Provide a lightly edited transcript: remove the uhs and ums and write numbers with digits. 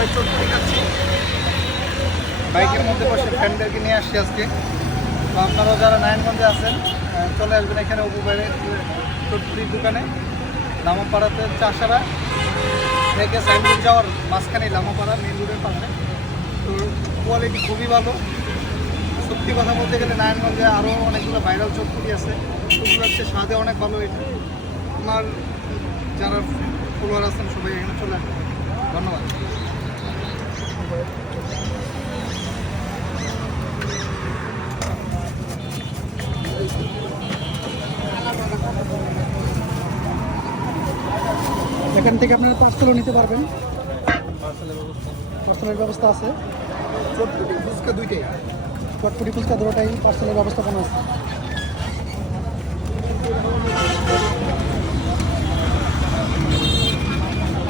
সবাই চটপটি খাচ্ছি। বাইকের মধ্যে বসে ফ্রেন্ডদেরকে নিয়ে আসছি আজকে। তো আপনারাও যারা নারায়ণগঞ্জে আছেন চলে আসবেন এখানে অপু ভাইয়ের চটপটির দোকানে, লামাপাড়াতে চাষারা থেকে সাইনবোর্ড যাওয়ার মাঝখানে লামাপাড়া মেন রোডের পাশে। তো কোয়ালিটি খুবই ভালো। সত্যি কথা বলতে গেলে নারায়ণগঞ্জে আরও অনেকগুলো ভাইরাল চটপটি আছে, ওগুলো হচ্ছে স্বাদে অনেক ভালো। এটা আমার যারা ফলোয়ার আছেন সবাই এখানে চলে আসবেন। ধন্যবাদ। এখান থেকে আপনারা পার্সেলও নিতে পারবেন, পার্সেলের ব্যবস্থা আছে। চটপটি ফুচকা দুইটাই, চটপটি ফুচকা দুটোটাই পার্সেলের ব্যবস্থাপনা আছে।